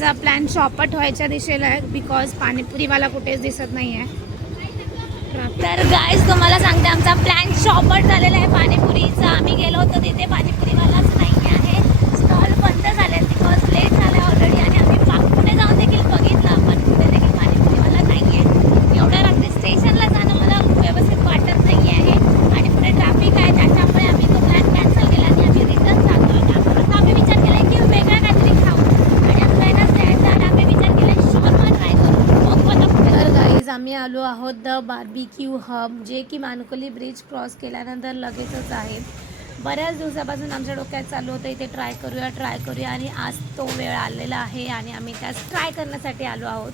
आमचा प्लॅन चौपट व्हायच्या दिशेला आहे बिकॉज पाणीपुरीवाला कुठेच दिसत नाही आहे. तर गाईज तुम्हाला सांगते आमचा प्लॅन चौपट झालेला आहे पाणीपुरीचा. आम्ही गेलो होतो तिथे पाणीपुरीवालाच नाही आहे, स्टॉल बंद झाले बिकॉज लेट झालं ऑलरेडी. आणि आम्ही पुढे जाऊन देखील बघितलं पण पुढे देखील पाणीपुरीवाला नाही आहे. एवढ्या रात्री स्टेशनला जाणं मला व्यवस्थित वाटत नाही आहे आणि पुढे ट्रॅफिक आहे, त्याच्यामुळे आम्ही तो प्लॅन कॅन्सल केला आणि आम्ही रिटर्न जातो. आता आम्ही विचार केला की वेगळा काहीतरी खाऊ आणि आता आम्ही विचार केला शॉर्मा ट्राय करू. तर गाईज आम्ही आलो आहोत द बार्बिक्यू हब, जे की मानुकली ब्रिज क्रॉस केल्यानंतर लगेचच आहे. बऱ्याच दिवसापासून आमच्या डोक्यात चालू होतं इथे ट्राय करूया आणि आज तो वेळ आलेला आहे आणि आम्ही त्यास ट्राय करण्यासाठी आलो आहोत.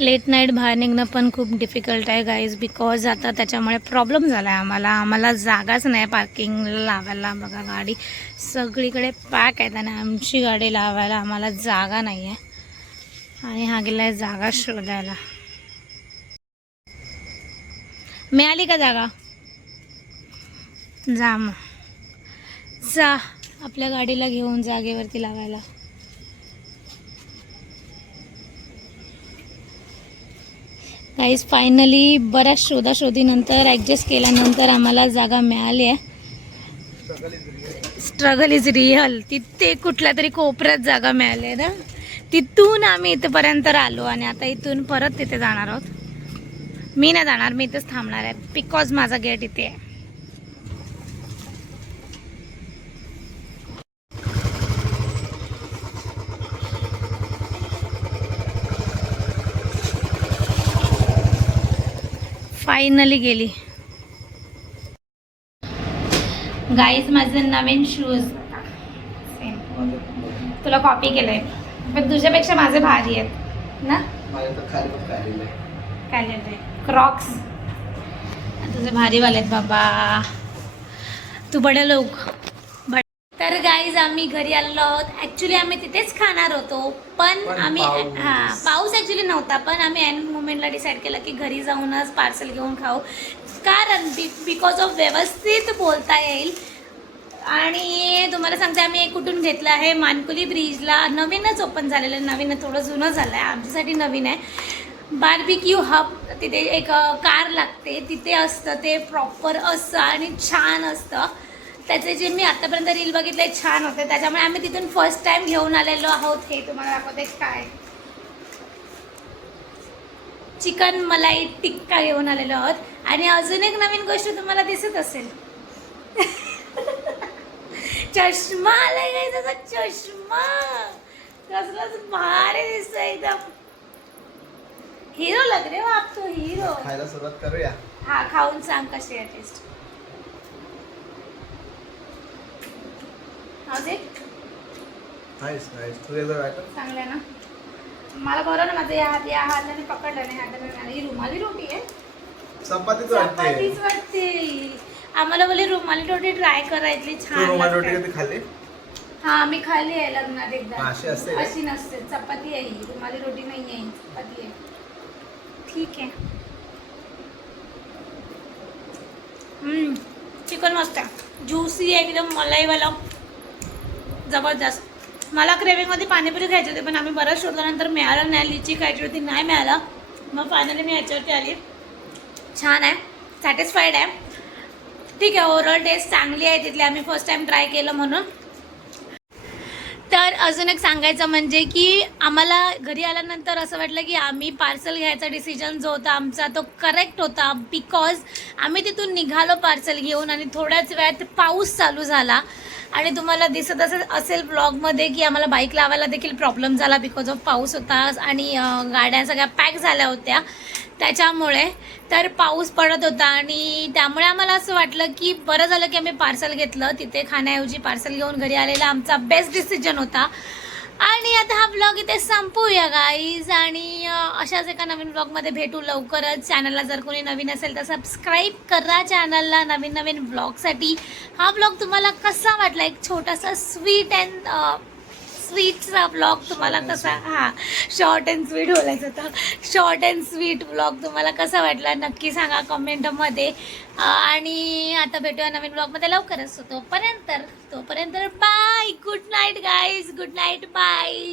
लेट नाईट बाहेर निघणं पण खूप डिफिकल्ट आहे गाईज बिकॉज आता त्याच्यामुळे प्रॉब्लेम झाला आहे आम्हाला जागाच नाही पार्किंगला लावायला. बघा गाडी सगळीकडे पॅक आहेत आणि आमची गाडी लावायला आम्हाला जागा नाही आहे आणि हा गेला आहे जागा शोधायला. मिळाली का जागा? जा मग जा आपल्या गाडीला घेऊन जागेवरती लावायला. गाईज फायनली बऱ्याच शोधाशोधीनंतर ॲडजस्ट केल्यानंतर आम्हाला जागा मिळाली आहे. Struggle is real. तिथे कुठल्या तरी कोपऱ्यात जागा मिळाली आहे ना, तिथून आम्ही इथेपर्यंत आलो आणि आता इथून परत तिथे जाणार आहोत. मी नाही जाणार, मी इथेच थांबणार आहे बिकॉज माझा गेट इथे आहे. फायनली गेली. गाईज माझे नवीन शूज, तुला कॉपी केलंय पण तुझ्यापेक्षा माझे भारी आहेत ना. काय क्रॉक्स तुझे भारीवाले आहेत बाबा, तू बडे लोक. तर गाईज आम्ही घरी आलो आहोत. ॲक्च्युली आम्ही तिथेच खाणार होतो पण आम्ही पाऊस ॲक्च्युली नव्हता पण आम्ही एंड मोमेंटला डिसाईड केलं की घरी जाऊनच पार्सल घेऊन खाऊ, कारण बिकॉज ऑफ व्यवस्थित बोलता येईल. आणि तुम्हाला सांगते आम्ही कुठून घेतलं आहे, मानकुली ब्रिजला नवीनच ओपन झालेलं आहे. नवीन थोडं जुनं झालं आहे, आमच्यासाठी नवीन आहे. बार्बिक्यू हब, तिथे एक कार लागते, तिथे असतं ते प्रॉपर असतं आणि छान असतं. त्याचे जे मी आतापर्यंत रील बघितले छान होते, त्याच्यामुळे आम्ही तिथून फर्स्ट टाइम घेऊन आलेलो आहोत. हे तुम्हाला दाखवते काय चिकन मलाई टिक्का घेऊन आलेलो आहोत. आणि अजून एक नवीन गोष्ट तुम्हाला दिसत असेल, चष्मा आलाय काय, त्याचा चष्मा कसलाच भारी दिसतो एकदम. हिरो लग रहे हो आप तो, हिरो. खायला सुरुवात करूया. हा खाऊन सांग कशी आहे टेस्ट. चांगलं आहे ना. मला बरं ना माझं या हाताने पकडलं नाही, हाताने. ही रुमाली रोटी आहे, चपातीच वाटते. आम्हाला बोले रुमाली रोटी ट्राय करायची, छान. रुमाली रोटी कधी खाल्ली? हा मी खाल्ली आहे लग्नात एकदा. अशी नसते, चपाती आहे ही, रुमाली रोटी नाही आहे, चपाती आहे. ठीक आहे. चिकन मस्त आहे, ज्युसी आहे एकदम, मलाईवाला जबरदस्त. मला क्रेविंगमध्ये पाणीपुरी खायची होती पण आम्ही बरंच शोधल्यानंतर मिळालं नाही. लिची खायची होती, नाही मिळालं. मग फायनली मी ह्याच्यावरती आली. छान आहे, सॅटिस्फाईड आहे. ठीक आहे, ओव्हरऑल टेस्ट चांगली आहे तिथली, आम्ही फर्स्ट टाइम ट्राय केलं म्हणून. तर अजून एक सांगायचं म्हणजे की आम्हाला घरी आल्यानंतर असं वाटलं की आम्ही पार्सल घ्यायचा डिसिजन जो होता आमचा तो करेक्ट होता, बिकॉज आम्ही तिथून निघालो पार्सल घेऊन आणि थोड्याच वेळात पाऊस चालू झाला. आणि तुम्हाला दिसत असेल ब्लॉगमध्ये की आम्हाला बाईक लावायला देखील प्रॉब्लेम झाला बिकॉज ऑफ पाऊस होता आणि गाड्या सगळ्या पॅक झाल्या होत्या त्याच्यामुळे. तर पाऊस पडत होता आणि त्यामुळे आम्हाला असं वाटलं की बरं झालं की आम्ही पार्सल घेतलं. तिथे खाण्याऐवजी पार्सल घेऊन घरी आलेला आमचा बेस्ट डिसिजन होता. आणि आता हा ब्लॉग इथे संपूया गाईज आणि अशाच एका नवीन ब्लॉगमध्ये भेटू लवकरच. चॅनलला जर कोणी नवीन असेल तर सबस्क्राईब करा चॅनलला नवीन नवीन ब्लॉगसाठी. हा ब्लॉग तुम्हाला कसा वाटला, एक छोटासा स्वीट स्वीटचा ब्लॉग तुम्हाला कसा शॉर्ट अँड स्वीट बोलायचं होतं. शॉर्ट अँड स्वीट ब्लॉग तुम्हाला कसा वाटला नक्की सांगा कमेंटमध्ये. आणि आता भेटूया नवीन ब्लॉगमध्ये लवकरच. तोपर्यंत bye. Good night guys. Good night. Bye.